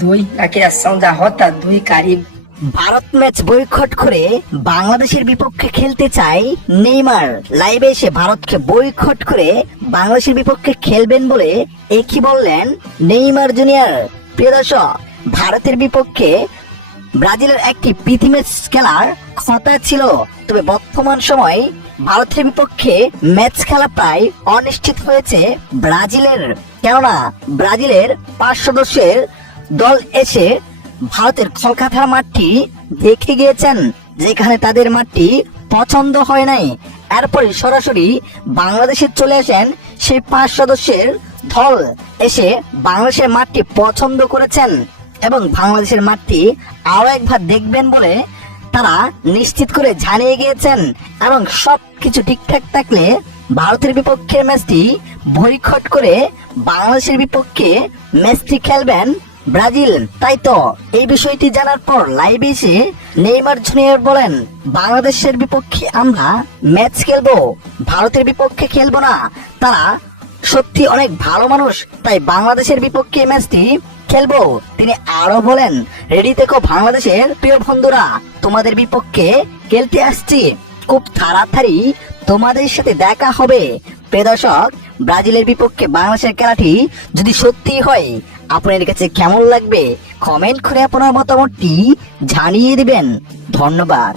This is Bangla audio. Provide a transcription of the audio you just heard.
2 na criação da Rota 2 Caribe. Bharat match boycott করে বাংলাদেশের বিপক্ষে খেলতে চায় নেইমার। লাইভে এসে ভারতকে বয়কট করে বাংলাদেশের বিপক্ষে খেলবেন বলে একই বললেন নেইমার জুনিয়র। প্রিয় দর্শক, ভারতের বিপক্ষে ব্রাজিলের একটি প্রীতি ম্যাচ খেলার কথা ছিল, তবে বর্তমান সময় ভারতের বিপক্ষে ম্যাচ খেলা প্রায় অনিশ্চিত হয়েছে ব্রাজিলের। কেননা ব্রাজিলের 5 সদস্যের দল এসে ভারতের কলকাতার মাঠটি দেখে গিয়েছেন, যেখানে তাদের মাঠটি পছন্দ হয় নাই। এরপরে সরাসরি বাংলাদেশে চলে আসেন সেই 5 সদস্যের দল, এসে বাংলাদেশের মাঠটি পছন্দ করেছেন এবং বাংলাদেশের মাঠটি আরো একবার দেখবেন বলে তারা নিশ্চিত করে জানিয়ে গিয়েছেন। এবং সবকিছু ঠিকঠাক থাকলে ভারতের বিপক্ষে ম্যাচটি বয়কট করে বাংলাদেশের বিপক্ষে ম্যাচটি খেলবেন ব্রাজিল। তাই তো এই বিষয়টি জানার পর লাইভে এসে নেইমার জুনিয়র বলেন, বাংলাদেশের বিপক্ষে আমরা ম্যাচ খেলবো, ভারতের বিপক্ষে খেলবো না। তারা সত্যি অনেক ভালো মানুষ, তাই বাংলাদেশের বিপক্ষে ম্যাচটি খেলবো। তিনি আরো বলেন, রেডি থেকো বাংলাদেশের প্রিয় বন্ধুরা, তোমাদের বিপক্ষে খেলতে আসছি, খুব তাড়াতাড়ি তোমাদের সাথে দেখা হবে। প্রিয় দর্শক, ব্রাজিলের বিপক্ষে বাংলাদেশের খেলাটি যদি সত্যি হয় আপনার কাছে কেমন লাগবে কমেন্ট করে আপনার মতামতটি জানিয়ে দিবেন। ধন্যবাদ।